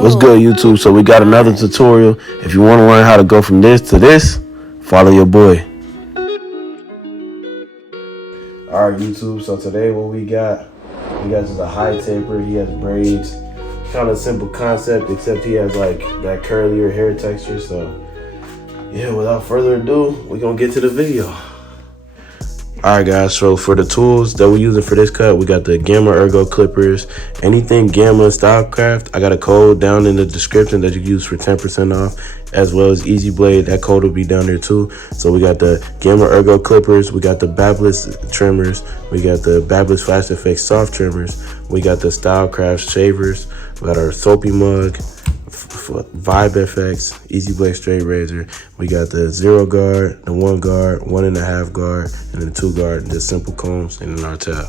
What's good, YouTube? So we got another tutorial. If you want to learn how to go from this to this, follow your boy. Alright, YouTube, so today what we got just a high taper. He has braids. Kind of simple concept, except he has like that curlier hair texture. So yeah, without further ado, we're gonna get to the video. Alright guys, so for the tools that we're using for this cut, we got the Gamma Ergo clippers. Anything Gamma Stylecraft, I got a code down in the description that you can use for 10% off, as well as Easy Blade. That code will be down there too. So we got the Gamma Ergo clippers, we got the Babless trimmers, we got the Babless Flash Effects soft trimmers, we got the Stylecraft shavers, we got our soapy mug, Vibe FX, Easy Blade straight razor. We got the 0 guard, the 1 guard, 1.5 guard, and then 2 guard, and just simple combs, and then our tail.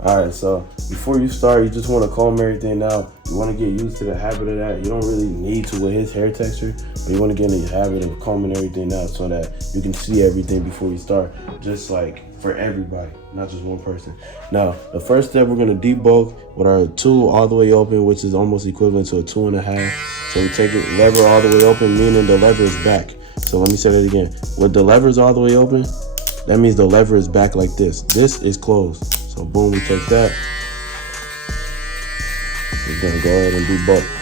Alright, so before you start, you just want to comb everything out. You want to get used to the habit of that. You don't really need to with his hair texture, but you want to get in the habit of combing everything out so that you can see everything before you start, just like for everybody, not just one person. Now, the first step, we're going to debulk with our tool all the way open, which is almost equivalent to a 2.5. So we take it lever all the way open, meaning the lever is back. So let me say that again. With the levers all the way open, that means the lever is back like this. This is closed. So boom, we take that. We're gonna go ahead and debulk.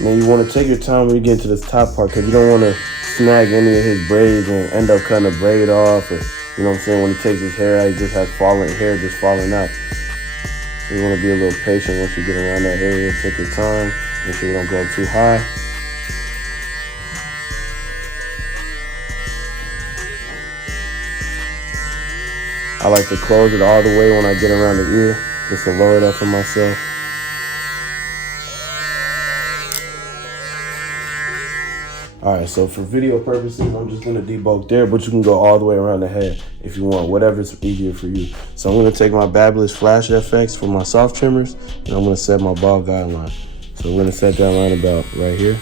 Now you want to take your time when you get into this top part, because you don't want to snag any of his braids and end up cutting a braid off, or you know what I'm saying, when he takes his hair out, he just has hair just falling out. So you want to be a little patient once you get around that area. Take your time, make sure you don't go too high. I like to close it all the way when I get around the ear, just to lower that for myself. Alright, so for video purposes, I'm just going to debulk there, but you can go all the way around the head if you want, whatever's easier for you. So I'm going to take my Babless Flash FX for my soft trimmers, and I'm going to set my ball guideline. So I'm going to set that line about right here.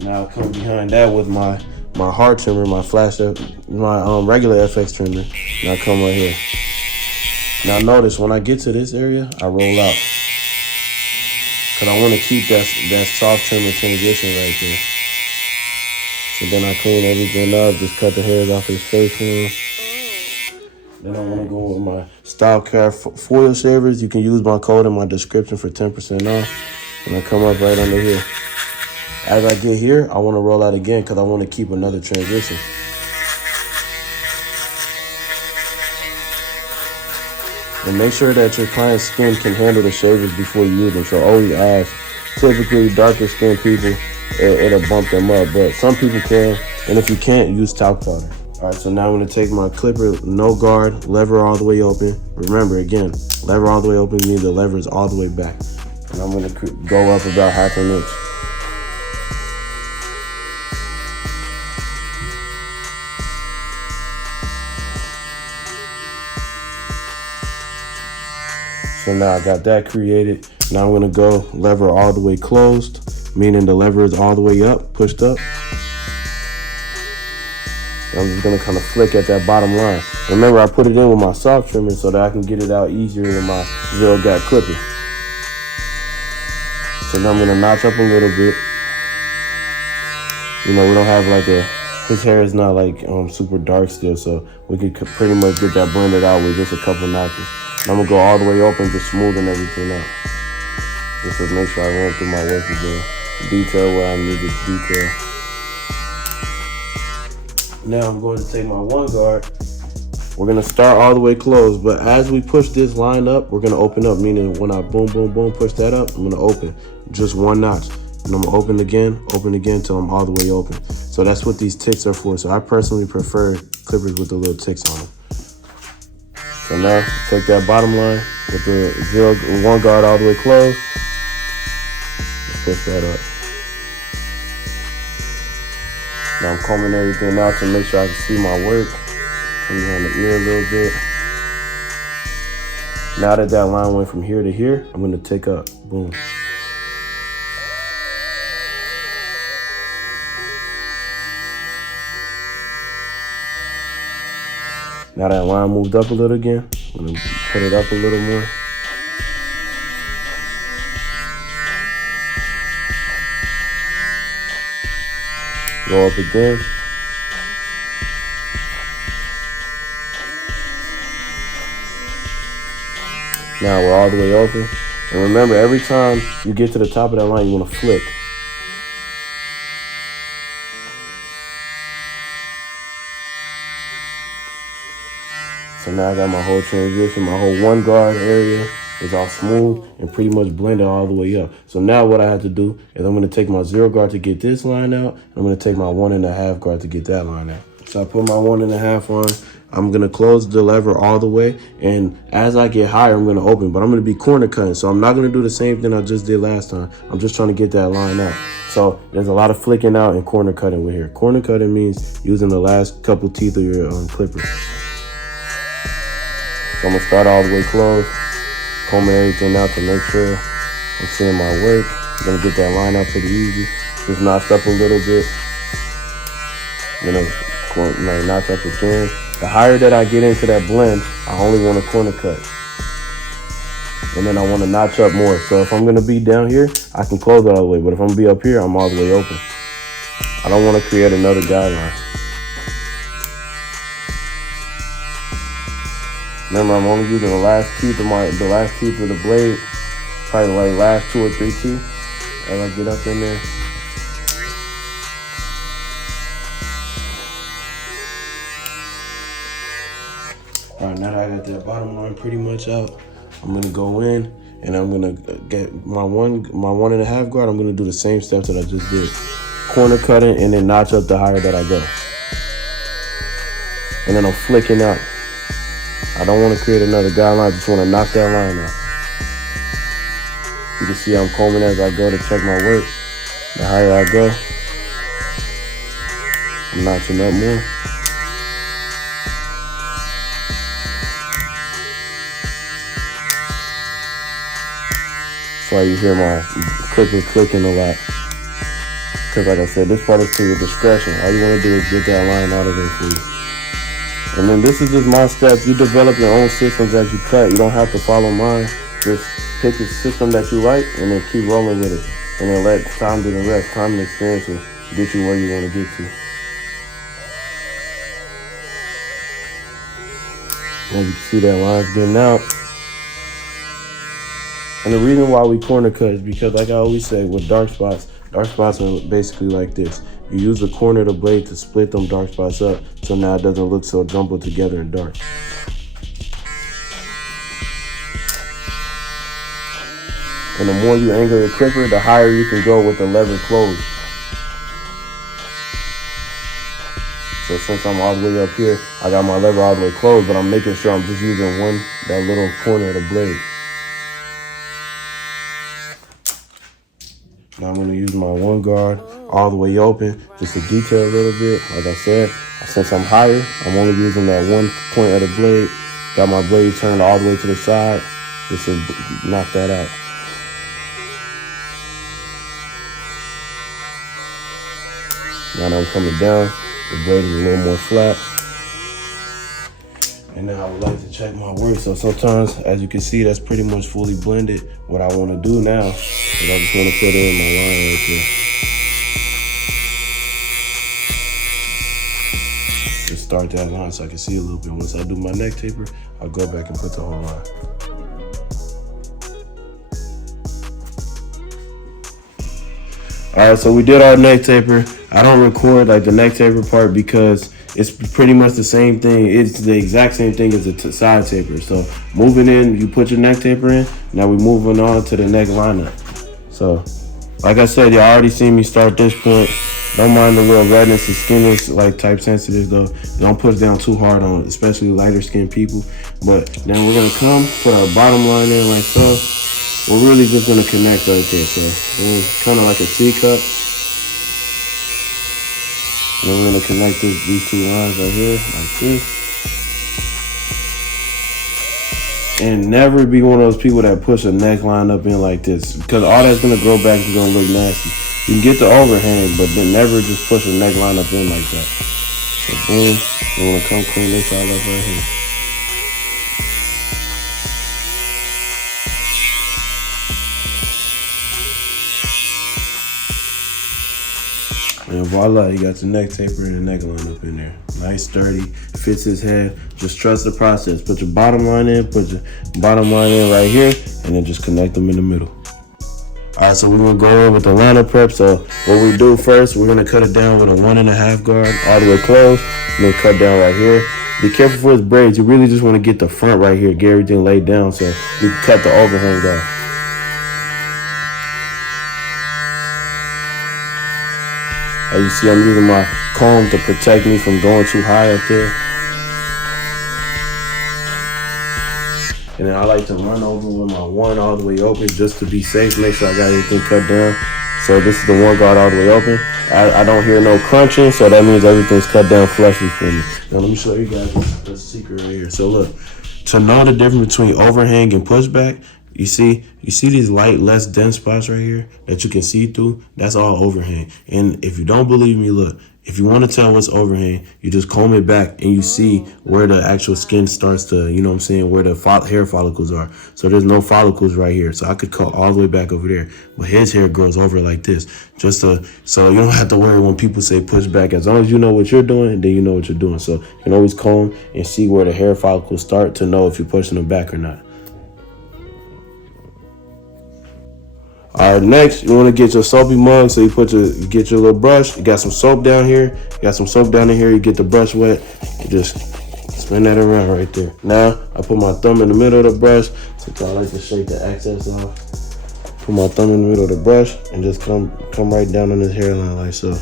Now I'll come behind that with my hard trimmer, my regular FX trimmer, and I come right here. Now notice when I get to this area, I roll out, because I want to keep that soft trimmer transition right there. So then I clean everything up, just cut the hairs off his face here. Then I want to go with my Stylecraft foil shavers. You can use my code in my description for 10% off. And I come up right under here. As I get here, I want to roll out again because I want to keep another transition. And make sure that your client's skin can handle the shavers before you use them. So always ask. Typically, darker skinned people, it'll bump them up. But some people can. And if you can't, use talc powder. All right, so now I'm going to take my clipper, no guard, lever all the way open. Remember, again, lever all the way open means the lever is all the way back. And I'm going to go up about 1/2 inch. So now I got that created. Now I'm gonna go lever all the way closed, meaning the lever is all the way up, pushed up. And I'm just gonna kind of flick at that bottom line. Remember, I put it in with my soft trimmer so that I can get it out easier than my 0 gap clipper. So now I'm gonna notch up a little bit. You know, we don't have like his hair is not like super dark still, so we could pretty much get that blended out with just a couple notches. And I'm gonna go all the way open, just smoothing everything out. Just to make sure I ran through my work again. Detail where I need to detail. Now I'm going to take my 1 guard. We're gonna start all the way closed, but as we push this line up, we're gonna open up, meaning when I boom, boom, boom, push that up, I'm gonna open just 1 notch. And I'm gonna open again till I'm all the way open. So that's what these ticks are for. So I personally prefer clippers with the little ticks on them. So now take that bottom line with the 1 guard all the way closed. Let's push that up. Now I'm combing everything out to make sure I can see my work. Come behind the ear a little bit. Now that line went from here to here, I'm gonna take up, boom. Now that line moved up a little again, I'm gonna put it up a little more. Go up again. Now we're all the way open. And remember, every time you get to the top of that line, you want to flick. So now I got my whole transition, my whole one guard area is all smooth and pretty much blended all the way up. So now what I have to do is I'm going to take my 0 guard to get this line out. And I'm going to take my 1.5 guard to get that line out. So I put my 1.5 on. I'm going to close the lever all the way. And as I get higher, I'm going to open. But I'm going to be corner cutting. So I'm not going to do the same thing I just did last time. I'm just trying to get that line out. So there's a lot of flicking out and corner cutting with here. Corner cutting means using the last couple teeth of your clipper. So I'm going to start all the way closed, combing everything out to make sure I'm seeing my work. I'm going to get that line out pretty easy. Just notched up a little bit. Notch up again. The higher that I get into that blend, I only want a corner cut. And then I want to notch up more. So if I'm going to be down here, I can close it all the way. But if I'm going to be up here, I'm all the way open. I don't want to create another guideline. Remember, I'm only using the last teeth of the blade, probably like last 2 or 3 teeth as I get up in there. All right, now that I got that bottom line pretty much out, I'm gonna go in and I'm gonna get my 1.5 guard. I'm gonna do the same steps that I just did, corner cutting and then notch up the higher that I go, and then I'm flicking out. I don't want to create another guideline. I just want to knock that line out. You can see I'm combing as I go to check my work. The higher I go, I'm notching up more. That's why you hear my clipper clicking a lot. Because like I said, this part is to your discretion. All you want to do is get that line out of there for you. And then this is just my steps. You develop your own systems as you cut. You don't have to follow mine. Just pick a system that you like and then keep rolling with it. And then let time do the rest. Time and experience will get you where you want to get to. As you can see, that line's getting out. And the reason why we corner cut is because, like I always say, with dark spots are basically like this. You use the corner of the blade to split them dark spots up, so now it doesn't look so jumbled together and dark. And the more you angle your clipper, the higher you can go with the lever closed. So since I'm all the way up here, I got my lever all the way closed, but I'm making sure I'm just using that little corner of the blade. Now I'm going to use my 1 guard all the way open just to detail a little bit. Like I said, since I'm higher, I'm only using that 1 point of the blade. Got my blade turned all the way to the side just to knock that out. Now that I'm coming down, the blade is a little more flat. And now I would like to check my work. So sometimes, as you can see, that's pretty much fully blended. What I want to do now is I just want to put in my line right there. Just start that line so I can see a little bit. Once I do my neck taper, I'll go back and put the whole line. All right, so we did our neck taper. I don't record like the neck taper part because it's pretty much the same thing. It's the exact same thing as the side taper. So moving in, you put your neck taper in. Now we're moving on to the neck lineup. So like I said, y'all already seen me start this point. Don't mind the little redness. The skin is like type sensitive though. Don't push down too hard on it, especially lighter skinned people. But then we're gonna put our bottom line in like so. We're really just gonna connect right there. So kind of like a C cup. And then we're gonna connect these 2 lines right here, like this. And never be one of those people that push a neckline up in like this, because all that's gonna grow back is gonna look nasty. You can get the overhang, but then never just push a neckline up in like that. So boom, you wanna come clean this all up right here. And voila, you got your neck taper and the neckline up in there. Nice, sturdy, fits his head. Just trust the process. Put your bottom line in, put your bottom line in right here, and then just connect them in the middle. All right, so we're gonna go over with the liner prep. So what we do first, we're gonna cut it down with a 1.5 guard all the way closed. And then cut down right here. Be careful for his braids. You really just wanna get the front right here, get everything laid down so you can cut the overhang down. As you see, I'm using my comb to protect me from going too high up there. And then I like to run over with my one all the way open just to be safe. Make sure I got everything cut down. So this is the one guard all the way open. I don't hear no crunching, so that means everything's cut down flushly for me. Now let me show you guys the secret right here. So look, to know the difference between overhang and pushback, you see these light, less dense spots right here that you can see through? That's all overhang. And if you don't believe me, look, if you want to tell what's overhang, you just comb it back and you see where the actual skin starts to, you know what I'm saying, where the hair follicles are. So there's no follicles right here. So I could cut all the way back over there. But his hair grows over like this. So you don't have to worry when people say push back. As long as you know what you're doing, then you know what you're doing. So you can always comb and see where the hair follicles start to know if you're pushing them back or not. All right, next, you want to get your soapy mug. So you get your little brush. You got some soap down here. You got some soap down in here. You get the brush wet. You just spin that around right there. Now, I put my thumb in the middle of the brush. Since I like to shake the excess off. Put my thumb in the middle of the brush and just come right down on his hairline like so.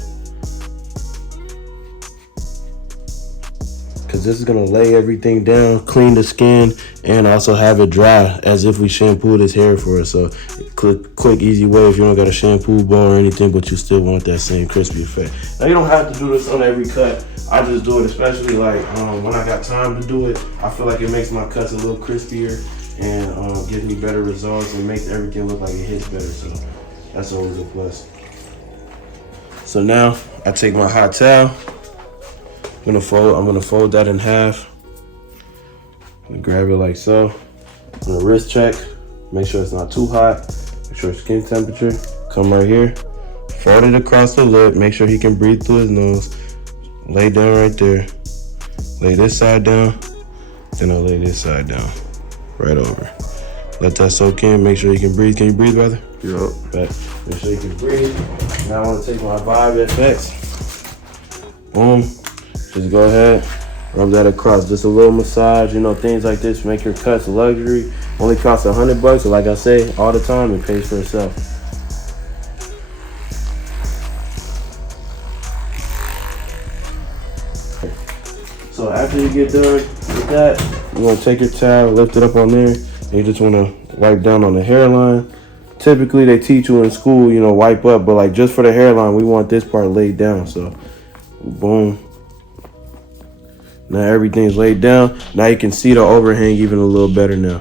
Because this is going to lay everything down, clean the skin, and also have it dry as if we shampooed his hair for it. So quick, easy way if you don't got a shampoo ball or anything, but you still want that same crispy effect. Now, you don't have to do this on every cut. I just do it especially like when I got time to do it. I feel like it makes my cuts a little crispier and gives me better results and makes everything look like it hits better. So that's always a plus. So now I take my hot towel. I'm gonna fold that in half. I'm gonna grab it like so. I'm gonna wrist check. Make sure it's not too hot. Make sure skin temperature. Come right here. Fold it across the lip. Make sure he can breathe through his nose. Lay down right there. Lay this side down. Then I'll lay this side down. Right over. Let that soak in. Make sure you can breathe. Can you breathe, brother? You're up. Make sure you can breathe. Now I want to take my Vibe FX. Boom. Just go ahead, rub that across. Just a little massage, you know, things like this make your cuts luxury. Only costs $100, but like I say all the time, it pays for itself. So after you get done with that, you want to take your towel, lift it up on there, and you just want to wipe down on the hairline. Typically, they teach you in school, you know, wipe up, but like just for the hairline, we want this part laid down. So, boom. Now everything's laid down. Now you can see the overhang even a little better now.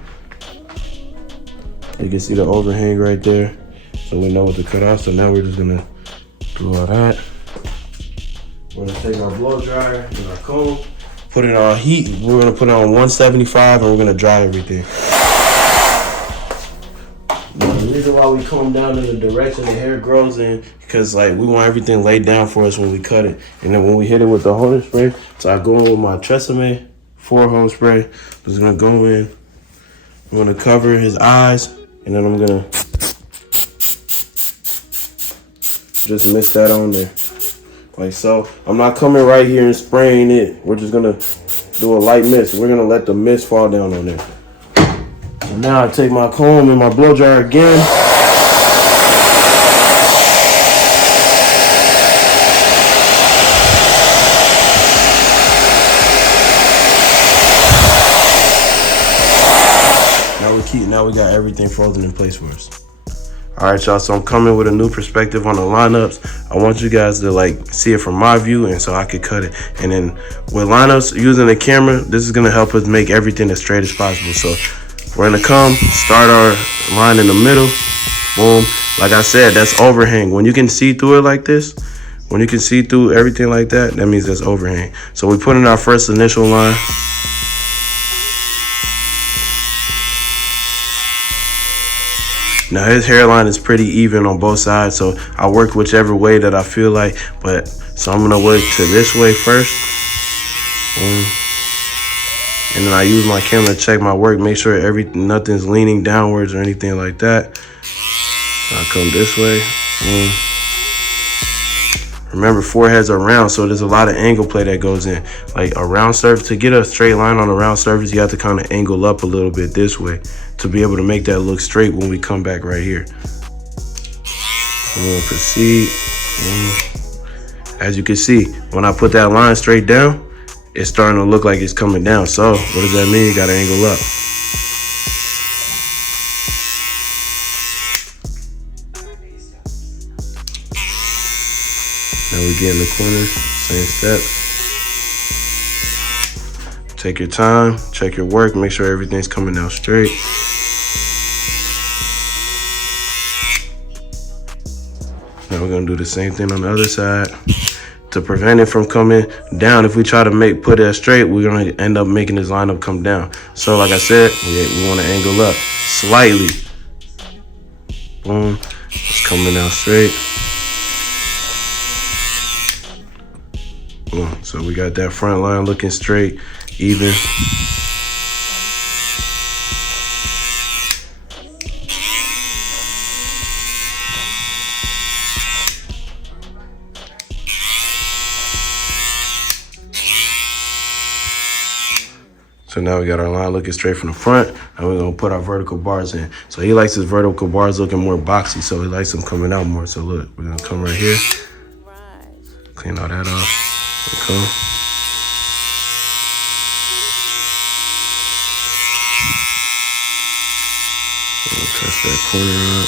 You can see the overhang right there. So we know what to cut off. So now we're just gonna do all that. We're gonna take our blow dryer and our comb, put it on heat. We're gonna put it on 175 and we're gonna dry everything. Now, the reason why we comb down in the direction the hair grows in, because like we want everything laid down for us when we cut it. And then when we hit it with the holding spray, so I go in with my Tresemme 4-hole spray. I'm just gonna go in. I'm gonna cover his eyes, and then I'm gonna just mix that on there. Like so. I'm not coming right here and spraying it. We're just gonna do a light mist. We're gonna let the mist fall down on there. So now I take my comb and my blow dryer again. Now we got everything frozen in place for us. All right, y'all, so I'm coming with a new perspective on the lineups. I want you guys to like see it from my view and so I could cut it. And then with lineups, using the camera, this is gonna help us make everything as straight as possible. So we're gonna start our line in the middle, boom. Like I said, that's overhang. When you can see through it like this, When you can see through everything like that, that means that's overhang. So we put in our first initial line. Now his hairline is pretty even on both sides, so I work whichever way that I feel like. But so I'm gonna work to this way first. And then I use my camera to check my work, make sure nothing's leaning downwards or anything like that. I come this way. Remember, foreheads are round, so there's a lot of angle play that goes in. Like a round surface, to get a straight line on a round surface, you have to kind of angle up a little bit this way to be able to make that look straight when we come back right here. I'm gonna proceed. As you can see, when I put that line straight down, it's starting to look like it's coming down. So what does that mean? You gotta angle up. Now we get in the corner, same steps. Take your time, check your work, make sure everything's coming out straight. Now we're gonna do the same thing on the other side. To prevent it from coming down, if we try to put it straight, we're gonna end up making this lineup come down. So like I said, we wanna angle up slightly. Boom, it's coming out straight. Boom, so we got that front line looking straight, even. So now we got our line looking straight from the front, and we're gonna put our vertical bars in. So he likes his vertical bars looking more boxy, so he likes them coming out more. So look, we're gonna come right here, clean all that off, come. Touch that corner up.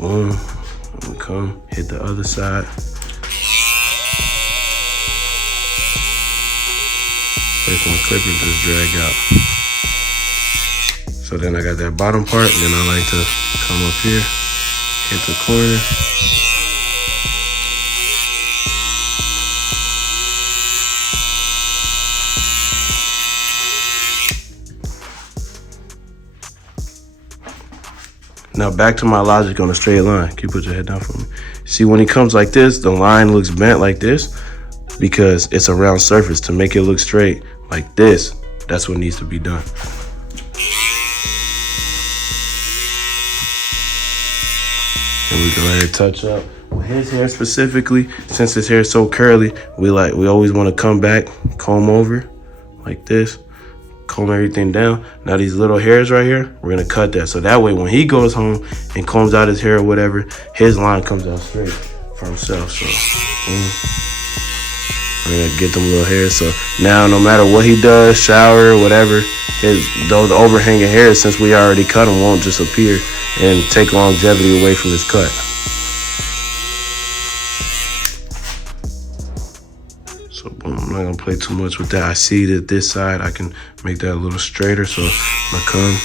One, come hit the other side. Place my clipper, just drag out. So then I got that bottom part, and then I like to come up here, hit the corner. Now back to my logic on a straight line. Can you put your head down for me? See, when he comes like this, the line looks bent like this because it's a round surface. To make it look straight like this, that's what needs to be done. And we go ahead and touch up. With his hair specifically, since his hair is so curly, we always want to come back, comb over like this. Comb everything down. Now these little hairs right here, we're gonna cut that. So that way when he goes home and combs out his hair or whatever, his line comes out straight for himself. So we're gonna get them little hairs. So now no matter what he does, shower, whatever, those overhanging hairs, since we already cut them, won't just appear and take longevity away from his cut. So boom, I'm not gonna play too much with that. I see that this side, I can make that a little straighter, so I'm gonna come.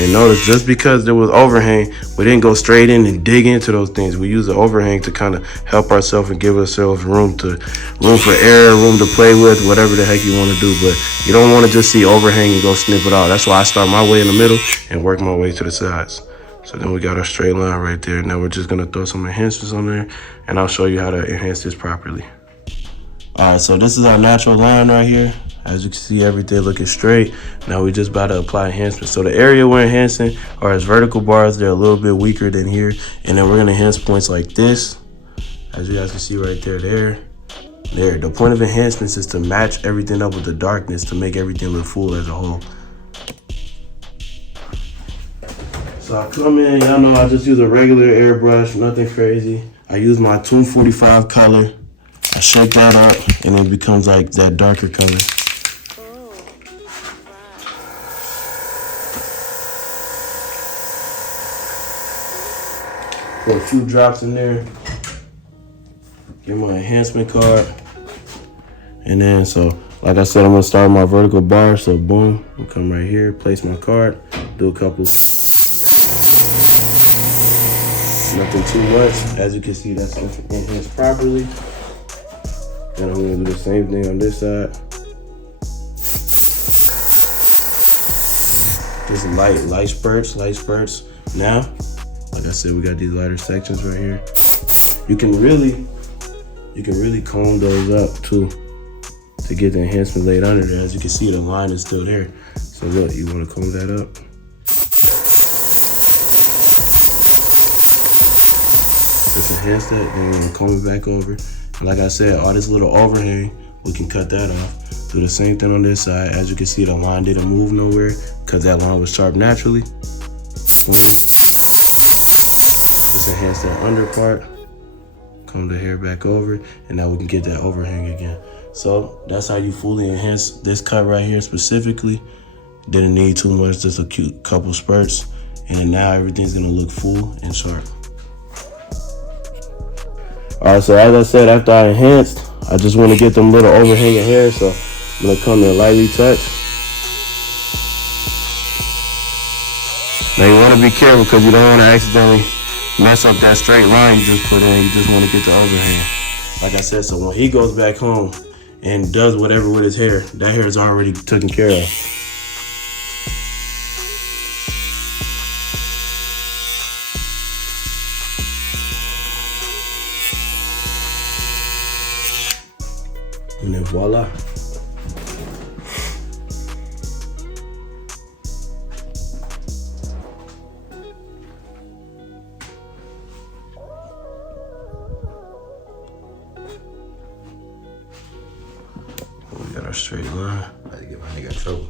And notice, just because there was overhang, we didn't go straight in and dig into those things. We use the overhang to kind of help ourselves and give ourselves room for error, room to play with, whatever the heck you want to do. But you don't want to just see overhang and go snip it off. That's why I start my way in the middle and work my way to the sides. So then we got our straight line right there. Now we're just gonna throw some enhancements on there, and I'll show you how to enhance this properly. All right, so this is our natural line right here. As you can see, everything looking straight. Now we're just about to apply enhancements. So the area we're enhancing are his vertical bars. They're a little bit weaker than here. And then we're gonna enhance points like this. As you guys can see right there, there. The point of enhancements is to match everything up with the darkness to make everything look full as a whole. So I come in, y'all know I just use a regular airbrush, nothing crazy. I use my 245 color. I shake that up and it becomes like that darker color. Put a few drops in there. Get my enhancement card. And then, so like I said, I'm gonna start my vertical bar. So boom, I'll come right here, place my card, do a couple. Nothing too much. As you can see, that's enhanced properly. And I'm gonna do the same thing on this side. Just light spurts. Now, like I said, we got these lighter sections right here. You can really comb those up too to get the enhancement laid under there. As you can see, the line is still there. So look, you want to comb that up. Just enhance that, then we're gonna comb it back over. And like I said, all this little overhang, we can cut that off. Do the same thing on this side. As you can see, the line didn't move nowhere because that line was sharp naturally. Just enhance that under part. Comb the hair back over, and now we can get that overhang again. So that's how you fully enhance this cut right here specifically. Didn't need too much, just a cute couple spurts. And then now everything's gonna look full and sharp. All right, so as I said, after I enhanced, I just want to get them little overhanging hair, so I'm gonna come in lightly touch. Now you want to be careful because you don't want to accidentally mess up that straight line you just put in. You just want to get the overhang. Like I said, so when he goes back home and does whatever with his hair, that hair is already taken care of. And then voila. We got our straight line. I had to get my nigga in trouble.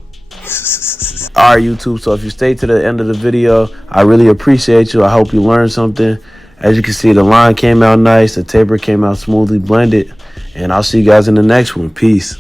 All right, YouTube. So if you stayed to the end of the video, I really appreciate you. I hope you learned something. As you can see, the line came out nice. The taper came out smoothly blended. And I'll see you guys in the next one. Peace.